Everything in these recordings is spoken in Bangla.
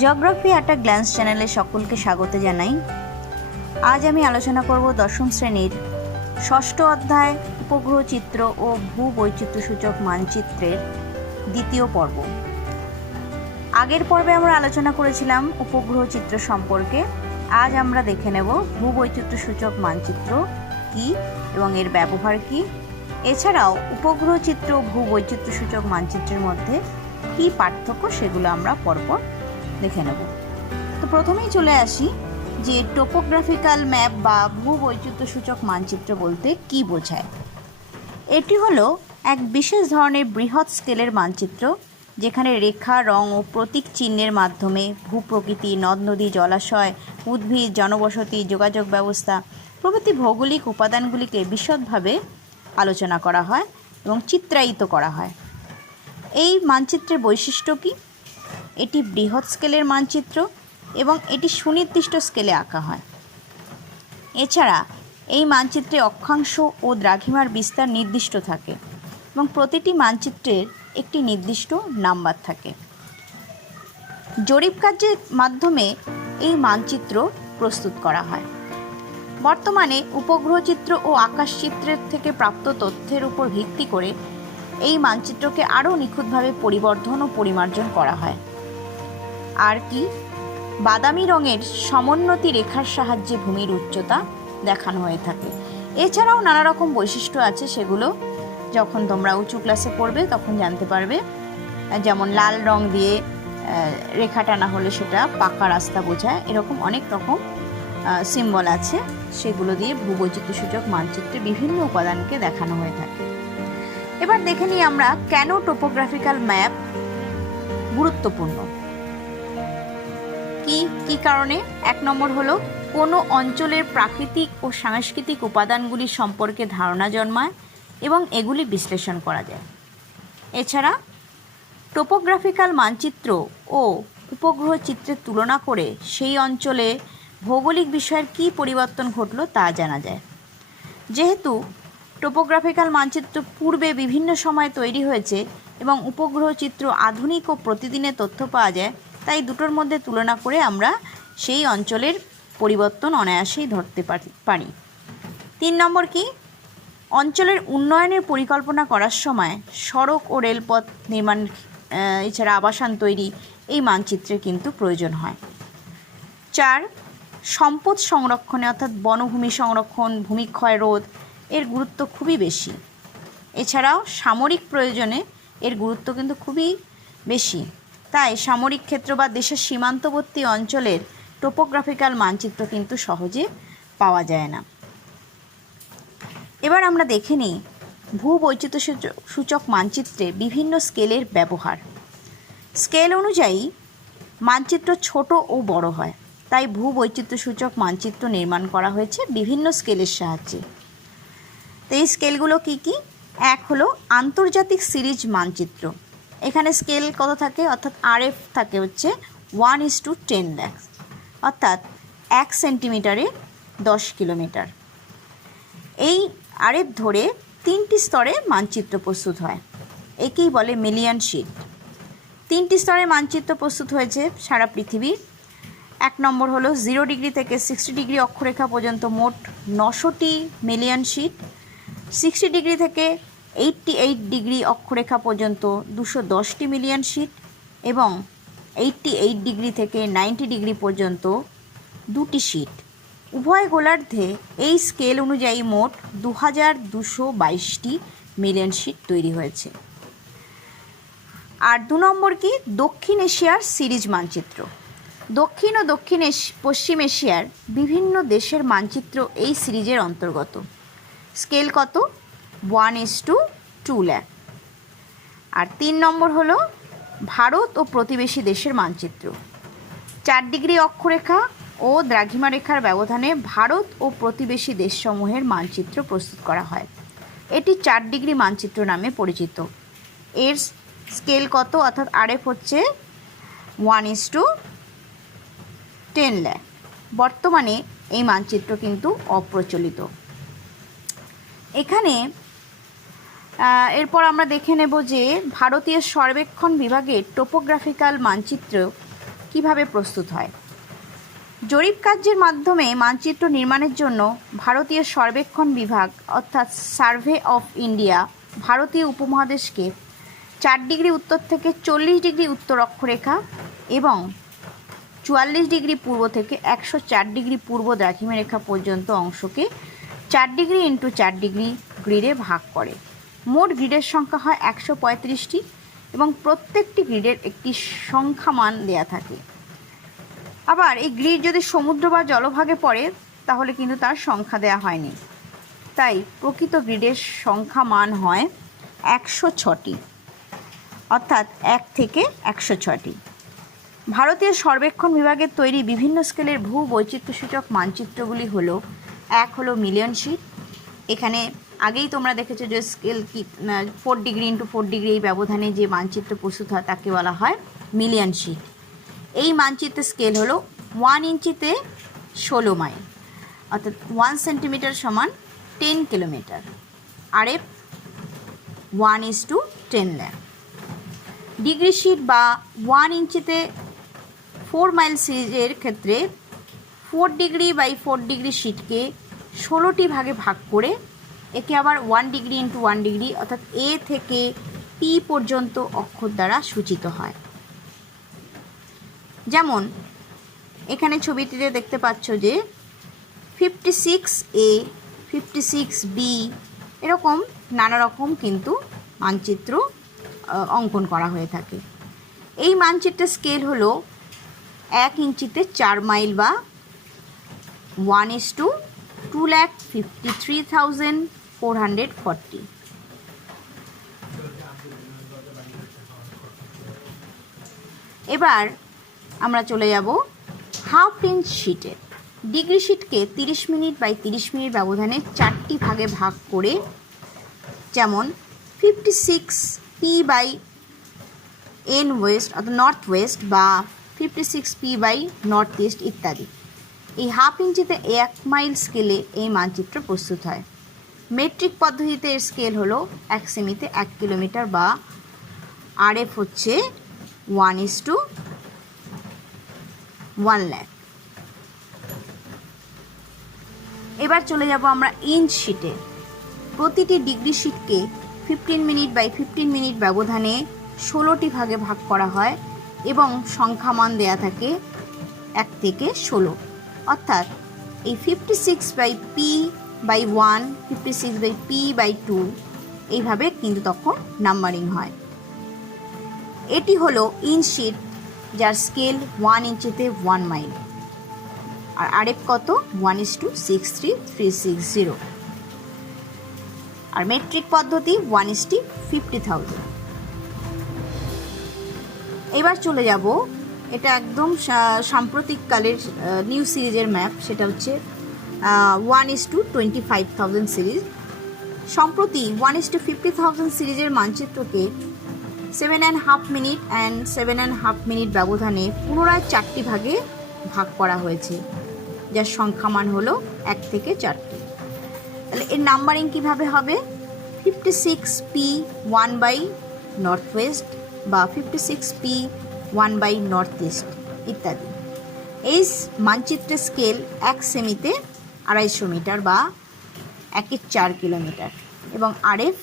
জিওগ্রাফি একটা গ্ল্যান্স চ্যানেলে সকলকে স্বাগত জানাই। আজ আমি আলোচনা করব দশম শ্রেণীর ষষ্ঠ অধ্যায় উপগ্রহ চিত্র ও ভূবৈচিত্র্যসূচক মানচিত্রের দ্বিতীয় পর্ব। আগের পর্বে আমরা আলোচনা করেছিলাম উপগ্রহ চিত্র সম্পর্কে। আজ আমরা দেখে নেব ভূবৈচিত্র্যসূচক মানচিত্র কী এবং এর ব্যবহার কী। এছাড়াও উপগ্রহ চিত্র ও ভূবৈচিত্র্যসূচক মানচিত্রের মধ্যে কী পার্থক্য সেগুলো আমরা পরপর দেখে নেব। তো প্রথমেই চলে আসি যে টোপোগ্রাফিক্যাল ম্যাপ বা ভূবৈচিত্র্যসূচক মানচিত্র বলতে কী বোঝায়। এটি হলো এক বিশেষ ধরনের বৃহৎ স্কেলের মানচিত্র, যেখানে রেখা, রং ও প্রতীক চিহ্নের মাধ্যমে ভূপ্রকৃতি, নদ নদী, জলাশয়, উদ্ভিদ, জনবসতি, যোগাযোগ ব্যবস্থা প্রভৃতি ভৌগোলিক উপাদানগুলিকে বিশদভাবে আলোচনা করা হয় এবং চিত্রায়িত করা হয়। এই মানচিত্রের বৈশিষ্ট্য কী? এটি বৃহৎ স্কেলের মানচিত্র এবং এটি সুনির্দিষ্ট স্কেলে আঁকা হয়। এছাড়া এই মানচিত্রে অক্ষাংশ ও দ্রাঘিমার বিস্তার নির্দিষ্ট থাকে এবং প্রতিটি মানচিত্রের একটি নির্দিষ্ট নাম্বার থাকে। জরিপ কার্যের মাধ্যমে এই মানচিত্র প্রস্তুত করা হয়। বর্তমানে উপগ্রহ চিত্র ও আকাশচিত্রের থেকে প্রাপ্ত তথ্যের উপর ভিত্তি করে এই মানচিত্রকে আরও নিখুঁতভাবে পরিবর্ধন ও পরিমার্জন করা হয়। আর কি, বাদামি রঙের সমোন্নতি রেখার সাহায্যে ভূমির উচ্চতা দেখানো হয়ে থাকে। এছাড়াও নানা রকম বৈশিষ্ট্য আছে, সেগুলো যখন তোমরা উঁচু ক্লাসে পড়বে তখন জানতে পারবে। যেমন লাল রং দিয়ে রেখা টানা হলে সেটা পাকা রাস্তা বোঝায়। এরকম অনেক রকম সিম্বল আছে, সেগুলো দিয়ে ভূবৈচিত্র্যসূচক মানচিত্রে বিভিন্ন উপাদানকে দেখানো হয়ে থাকে। এবার দেখে নিই আমরা কেন টোপোগ্রাফিক্যাল ম্যাপ গুরুত্বপূর্ণ। কি কারণে? 1 নম্বর হলো কোনো অঞ্চলের প্রাকৃতিক ও সাংস্কৃতিক উপাদানগুলি সম্পর্কে ধারণা জন্মায় এবং এগুলি বিশ্লেষণ করা যায়। এছাড়া টোপোগ্রাফিক্যাল মানচিত্র ও উপগ্রহ চিত্রের তুলনা করে সেই অঞ্চলে ভৌগোলিক বিষয়ের কী পরিবর্তন ঘটল তা জানা যায়। যেহেতু টোপোগ্রাফিক্যাল মানচিত্র পূর্বে বিভিন্ন সময় তৈরি হয়েছে এবং উপগ্রহ চিত্র আধুনিক ও প্রতিদিনের তথ্য পাওয়া যায়, তাই দুটোর মধ্যে তুলনা করে আমরা সেই অঞ্চলের পরিবর্তন অনায়াসেই ধরতে পারি। 3 নম্বর কি, অঞ্চলের উন্নয়নের পরিকল্পনা করার সময় সড়ক ও রেলপথ নির্মাণ, এছাড়া আবাসন তৈরি এই মানচিত্রের কিন্তু প্রয়োজন হয়। 4, সম্পদ সংরক্ষণে অর্থাৎ বনভূমি সংরক্ষণ, ভূমিক্ষয় রোধ এর গুরুত্ব খুবই বেশি। এছাড়াও সামরিক প্রয়োজনে এর গুরুত্ব কিন্তু খুবই বেশি। তাই সামরিক ক্ষেত্র বা দেশের সীমান্তবর্তী অঞ্চলের টোপোগ্রাফিক্যাল মানচিত্র কিন্তু সহজে পাওয়া যায় না। এবার আমরা দেখে নিই ভূবৈচিত্র্যসূচক মানচিত্রে বিভিন্ন স্কেলের ব্যবহার। স্কেল অনুযায়ী মানচিত্র ছোট ও বড় হয়, তাই ভূবৈচিত্র্যসূচক মানচিত্র নির্মাণ করা হয়েছে বিভিন্ন স্কেলের সাহায্যে। তো এই স্কেলগুলো কী কী? 1 হলো আন্তর্জাতিক সিরিজ মানচিত্র। এখানে স্কেল কত থাকে? অর্থাৎ RF থাকে হচ্ছে 1:10 লাখ, অর্থাৎ 1 সেন্টিমিটারে 10 কিলোমিটার। এই RF ধরে 3টি স্তরে মানচিত্র প্রস্তুত হয়, একেই বলে মিলিয়ন শিট। 3টি স্তরে মানচিত্র প্রস্তুত হয়েছে সারা পৃথিবীর। 1 নম্বর হলো 0 ডিগ্রি থেকে 60 ডিগ্রি অক্ষরেখা পর্যন্ত মোট 900টি মিলিয়ন শিট। 60 ডিগ্রি থেকে 88 ডিগ্রি অক্ষরেখা পর্যন্ত 210টি মিলিয়ন শিট এবং 88 ডিগ্রি থেকে 90 ডিগ্রি পর্যন্ত 2টি শিট। উভয় গোলার্ধে এই স্কেল অনুযায়ী মোট 2222টি মিলিয়ন শিট তৈরি হয়েছে। আর 2 নম্বর কি, দক্ষিণ এশিয়ার সিরিজ মানচিত্র। দক্ষিণ ও পশ্চিম এশিয়ার বিভিন্ন দেশের মানচিত্র এই সিরিজের অন্তর্গত। স্কেল কত? 1:2 লাখ। আর 3 নম্বর হলো ভারত ও প্রতিবেশী দেশের মানচিত্র। 4 ডিগ্রি অক্ষরেখা ও দ্রাঘিমা রেখার ব্যবধানে ভারত ও প্রতিবেশী দেশসমূহের মানচিত্র প্রস্তুত করা হয়। এটি 4 ডিগ্রি মানচিত্র নামে পরিচিত। এর স্কেল কত? অর্থাৎ RF হচ্ছে 1:10 লাখ। বর্তমানে এই মানচিত্র কিন্তু অপ্রচলিত। এখানে এরপর আমরা দেখে নেব যে ভারতীয় সর্বেক্ষণ বিভাগের টোপোগ্রাফিক্যাল মানচিত্র কিভাবে প্রস্তুত হয়? জরিপ কার্যের মাধ্যমে মানচিত্র নির্মাণের জন্য ভারতীয় সর্বেক্ষণ বিভাগ অর্থাৎ সার্ভে অফ ইন্ডিয়া ভারতীয় উপমহাদেশকে 4 ডিগ্রি উত্তর থেকে 40 ডিগ্রি উত্তর অক্ষরেখা এবং 44 ডিগ্রি পূর্ব থেকে 104 ডিগ্রি পূর্ব দ্রাঘিমারেখা পর্যন্ত অংশকে 4 ডিগ্রি ইন্টু 4 ডিগ্রি গ্রিডে ভাগ করে। মোট গ্রিডের সংখ্যা হয় 135টি এবং প্রত্যেকটি গ্রিডের একটি সংখ্যা মান দেয়া থাকে। আবার এই গ্রিড যদি সমুদ্র বা জলভাগে পড়ে তাহলে কিন্তু তার সংখ্যা দেয়া হয়নি, তাই প্রকৃত গ্রিডের সংখ্যা মান হয় 106টি, অর্থাৎ 1 থেকে 106টি। ভারতীয় সর্বেক্ষণ বিভাগের তৈরি বিভিন্ন স্কেলের ভূ বৈচিত্র্যসূচক মানচিত্রগুলি হলো, এক হলো মিলিয়ন শিট। এখানে আগেই তোমরা দেখেছো যে স্কেল কি 4 ডিগ্রি ইন্টু 4 ডিগ্রি এই ব্যবধানে যে মানচিত্র প্রস্তুত হয় তাকে বলা হয় মিলিয়ন শিট। এই মানচিত্রের স্কেল হলো 1 ইঞ্চিতে 16 মাইল, অর্থাৎ 1 সেন্টিমিটার সমান 10 kilometre. RF 1:10 lakh. Degree sheet বা 1 ইঞ্চিতে 4 মাইল সিরিজের ক্ষেত্রে 4 ডিগ্রি বাই 4 ডিগ্রি শিটকে 16টি ভাগে ভাগ করে একে আবার 1 ডিগ্রি ইন্টু 1 ডিগ্রি অর্থাৎ এ থেকে পি পর্যন্ত অক্ষর দ্বারা সূচিত হয়। যেমন এখানে ছবিটিতে দেখতে পাচ্ছ যে 56A, 56B এরকম নানা রকম কিন্তু মানচিত্র অঙ্কন করা হয়ে থাকে। এই মানচিত্রের স্কেল হলো 1 ইঞ্চিতে 4 মাইল বা 1:2,53,440। এবার আমরা চলে যাব হাফ ইঞ্চ শিটে। ডিগ্রি শিটকে 30 মিনিট বাই 30 মিনিট ব্যবধানে 4টি ভাগে ভাগ করে, যেমন 56P বাই এন ওয়েস্ট অর্থাৎ নর্থ ওয়েস্ট বা 56P বাই নর্থ ইস্ট ইত্যাদি। এই হাফ ইঞ্চিতে 1 মাইল স্কেলে এই মানচিত্র প্রস্তুত হয়। মেট্রিক পদ্ধতিতে এর স্কেল হলো 1 সেমিতে 1 কিলোমিটার বা আরএফ হচ্ছে 1:1 লাখ। এবার চলে যাব আমরা ইঞ্চ শিটে। প্রতিটি ডিগ্রি শিটকে 15 মিনিট বাই 15 মিনিট ব্যবধানে 16টি ভাগে ভাগ করা হয় এবং সংখ্যামান দেয়া থাকে 1 থেকে 16, অর্থাৎ এই 56 by P by 1, 56 by P by 2 এইভাবে কিন্তু তখন নাম্বারিং হয়। এটি হলো ইঞ্চ শিট যার স্কেল 1 ইঞ্চিতে 1 মাইল। আর আরেক কত 1:63360। আর মেট্রিক পদ্ধতি 1:50,000। এবার চলে যাব, এটা একদম সাম্প্রতিককালের নিউ সিরিজের ম্যাপ, সেটা হচ্ছে 1:25,000 সিরিজ। সম্প্রতি 1:50,000 সিরিজের মানচিত্রকে 7.5 মিনিট অ্যান্ড 7.5 মিনিট ব্যবধানে পুনরায় 4টি ভাগে ভাগ করা হয়েছে, যার সংখ্যামান হলো 1 থেকে 4টি। তাহলে এর নাম্বারিং কীভাবে হবে? 56P 1 বাই নর্থ ওয়েস্ট বা 56P 1 বাই নর্থ ইস্ট ইত্যাদি। এই মানচিত্রের স্কেল 1 সেমিতে 250 মিটার বা 1/4 কিলোমিটার এবং আরএফ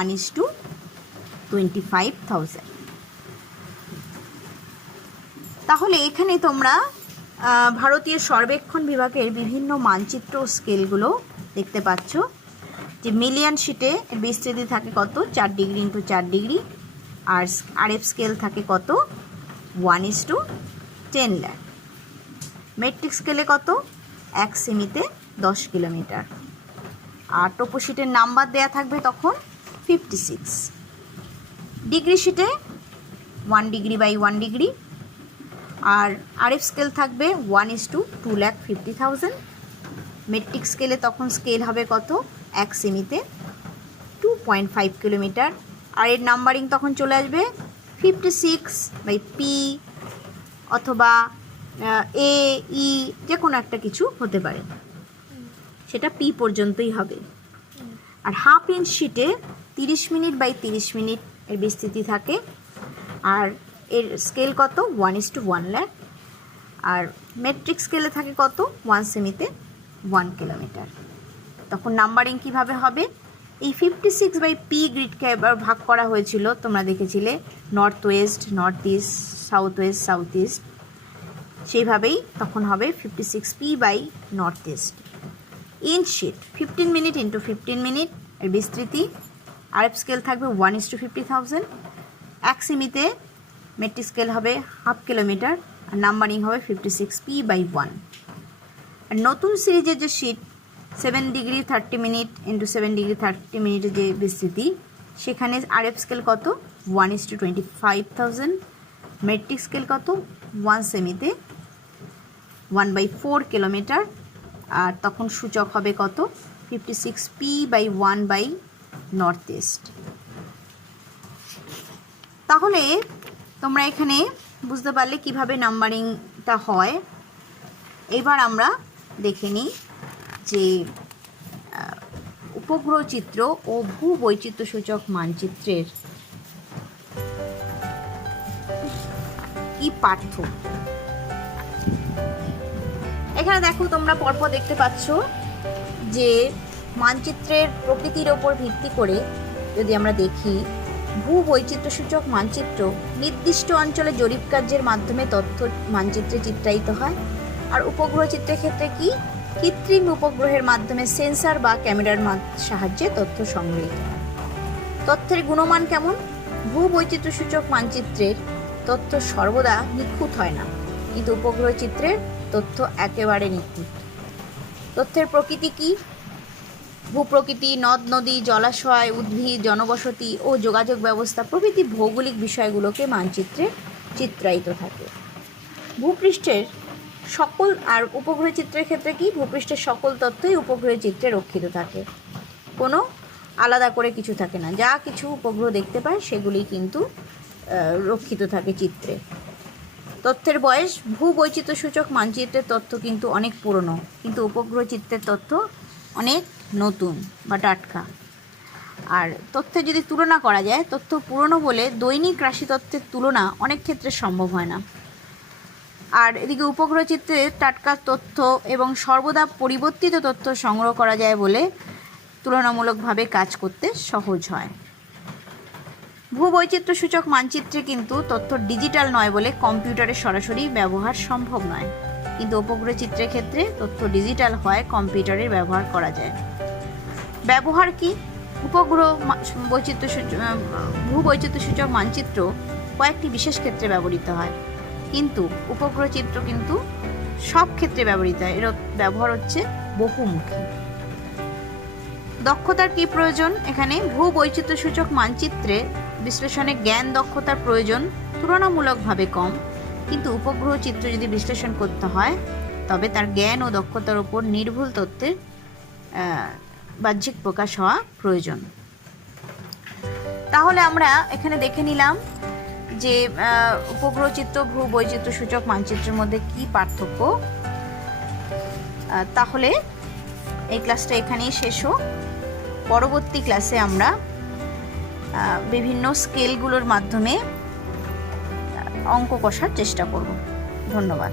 1:25,000। তাহলে এখানে তোমরা ভারতীয় সর্বেক্ষণ বিভাগের বিভিন্ন মানচিত্র স্কেলগুলো দেখতে পাচ্ছ যে মিলিয়ন শিটে বিস্তৃতি থাকে কত 4 ডিগ্রি ইন্টু 4 ডিগ্রি, আর আরএফ স্কেল থাকে কত 1:10 লাখ। মেট্রিক স্কেলে কত 1 সেমিতে 10 কিলোমিটার। আর টোপো শিটের নাম্বার দেয়া থাকবে তখন 56। ডিগ্রি শিটে 1 ডিগ্রি বাই 1 ডিগ্রি, আর আরএফ স্কেল থাকবে 1:2,50,000। মেট্রিক স্কেলে তখন স্কেল হবে কত 1 সেমিতে 2.5 কিলোমিটার, আর এর নাম্বারিং তখন চলে আসবে 56 বাই পি অথবা এ ই যে কোনো একটা কিছু হতে পারে, সেটা পি পর্যন্তই হবে। আর হাফ ইঞ্চ শিটে 30 মিনিট বাই 30 মিনিট এর বিস্তৃতি থাকে, আর এর স্কেল কত 1:1 লাখ, আর মেট্রিক স্কেলে থাকে কত 1 সেমিতে 1 কিলোমিটার। তখন নাম্বারিং কিভাবে হবে, এই 56/P গ্রিডকে এবার ভাগ করা হয়েছিল, তোমরা দেখেছিলে north west, north east, south west, south east, সেইভাবেই তখন হবে 56P/নর্থ east. Inch sheet 15 minute into 15 minute এর বিস্তৃতি, আরএফ স্কেল থাকবে 1:50,000, 1 সেমিতে মেট্রিক স্কেল হবে 1/2 কিলোমিটার, আর নাম্বারিং হবে 56P/1। আর নতুন সিরিজের যে sheet 7 degree 30 minute into 7 degree 30 মিনিটের যে বিস্তৃতি, সেখানে আরএফ স্কেল কত 1:25,000, মেট্রিক স্কেল কত 1 সেমিতে 1/4 কিলোমিটার, আর তখন সূচক হবে কত 56P/1/নর্থ ইস্ট। তাহলে তোমরা এখানে বুঝতে পারলে কিভাবে নাম্বারিংটা হয়। এবার আমরা দেখে নিই যে উপগ্রহ চিত্র ও ভূবৈচিত্র্যসূচক মানচিত্রের কি পার্থক্য। এখানে দেখো তোমরা পরপর দেখতে পাচ্ছ যে মানচিত্রের প্রকৃতির ওপর ভিত্তি করে যদি আমরা দেখি, ভূবৈচিত্র্যসূচক মানচিত্র নির্দিষ্ট অঞ্চলে জরিপ কার্যের মাধ্যমে তথ্য মানচিত্রে চিত্রায়িত হয়, আর উপগ্রহ চিত্রের ক্ষেত্রে কি কৃত্রিম উপগ্রহের মাধ্যমে সেন্সর বা ক্যামেরার সাহায্যে তথ্য সংগৃহীত হয়। তথ্যের গুণমান কেমন, ভূবৈচিত্র্যসূচক মানচিত্রের তথ্য সর্বদা নিখুঁত হয় না, কিন্তু উপগ্রহ চিত্রের তথ্য একেবারে নিখুঁত। তথ্যের প্রকৃতি কি, ভূপ্রকৃতি, নদ নদী, জলাশয়, উদ্ভিদ, জনবসতি ও যোগাযোগ ব্যবস্থা প্রভৃতি ভৌগোলিক বিষয়গুলোকে মানচিত্রে চিত্রায়িত থাকে। ভূপৃষ্ঠের সকল, আর উপগ্রহ চিত্রের ক্ষেত্রে কি ভূপৃষ্ঠের সকল তথ্যই উপগ্রহ চিত্রে রক্ষিত থাকে, কোনো আলাদা করে কিছু থাকে না, যা কিছু উপগ্রহ দেখতে পায় সেগুলি কিন্তু রক্ষিত থাকে চিত্রে। তথ্যের বয়স, ভূবৈচিত্র্যসূচক মানচিত্রের তথ্য কিন্তু অনেক পুরনো, কিন্তু উপগ্রহ চিত্রের তথ্য অনেক নতুন বা টাটকা। আর তথ্যের যদি তুলনা করা যায়, তথ্য পুরনো বলে দৈনিক রাশি তথ্যের তুলনা অনেক ক্ষেত্রে সম্ভব হয় না। আর এদিকে উপগ্রহ চিত্রে টাটকা তথ্য এবং সর্বদা পরিবর্তিত তথ্য সংগ্রহ করা যায় বলে তুলনামূলকভাবে কাজ করতে সহজ হয়। ভূবৈচিত্র্যসূচক মানচিত্রে কিন্তু তথ্য ডিজিটাল নয় বলে কম্পিউটারে সরাসরি ব্যবহার সম্ভব নয়, কিন্তু উপগ্রহ চিত্রের ক্ষেত্রে তথ্য ডিজিটাল হয়, কম্পিউটারের ব্যবহার করা যায়। ব্যবহার কি, উপগ্রহ ভূবৈচিত্র্যসূচক মানচিত্র কয়েকটি বিশেষ ক্ষেত্রে ব্যবহৃত হয়, কিন্তু উপগ্রহ চিত্র কিন্তু সব ক্ষেত্রে ব্যবহৃত হয়। এর ব্যবহার হচ্ছে বহুমুখী। দক্ষতার কি প্রয়োজন, এখানে ভূবৈচিত্র্যসূচক মানচিত্রে বিশ্লেষণে জ্ঞান দক্ষতার প্রয়োজন তুলনামূলকভাবে কম, কিন্তু উপগ্রহ চিত্র যদি বিশ্লেষণ করতে হয় তবে তার জ্ঞান ও দক্ষতার উপর নির্ভুল তথ্যের বাহ্যিক প্রকাশ হওয়া প্রয়োজন। তাহলে আমরা এখানে দেখে নিলাম যে উপগ্রহ চিত্র ভূবৈচিত্র্যসূচক মানচিত্রের মধ্যে কি পার্থক্য। তাহলে এই ক্লাসটা এখানেই শেষ হোক। পরবর্তী ক্লাসে আমরা বিভিন্ন স্কেলগুলোর মাধ্যমে অঙ্ক কষার চেষ্টা করব। ধন্যবাদ।